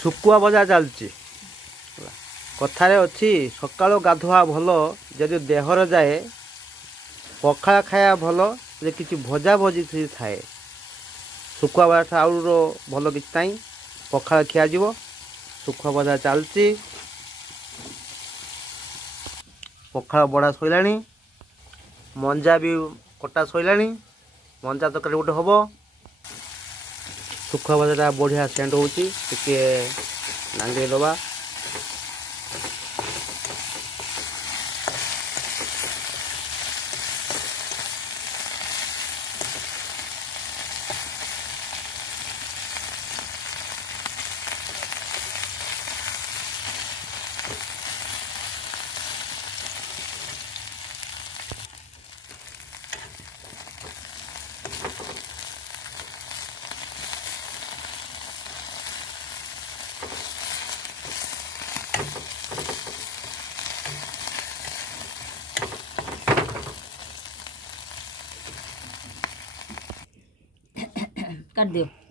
ଶୁଖୁଆ ଭଜା ଚାଲିଛି। କଥାରେ ଅଛି ସକାଳୁ ଗାଧୁଆ ଭଲ ଯଦି ଦେହରେ ଯାଏ, ପଖାଳ ଖାଇବା ଭଲ ଯେ କିଛି ଭଜା ଭଜି ଥାଏ। ଶୁଖୁଆ ଭଜା ଆଉର ଭଲ କିଛି ନାହିଁ, ପଖାଳ ଖିଆଯିବ। ଶୁଖୁଆ ଭଜା ଚାଲିଛି, ପଖାଳ ବଡ଼ା ସଇଲାଣି, ମଞ୍ଜା ବି କଟା ସଇଲାଣି। ମଞ୍ଜା ତରକାରୀ ଗୋଟେ ହେବ। ଶୁଖୁଆ ଭଜାଟା ବଢ଼ିଆ ସେଣ୍ଟ ହେଉଛି, ଟିକେ ନାଙ୍ଗେଇ ଦେବା। कर दो।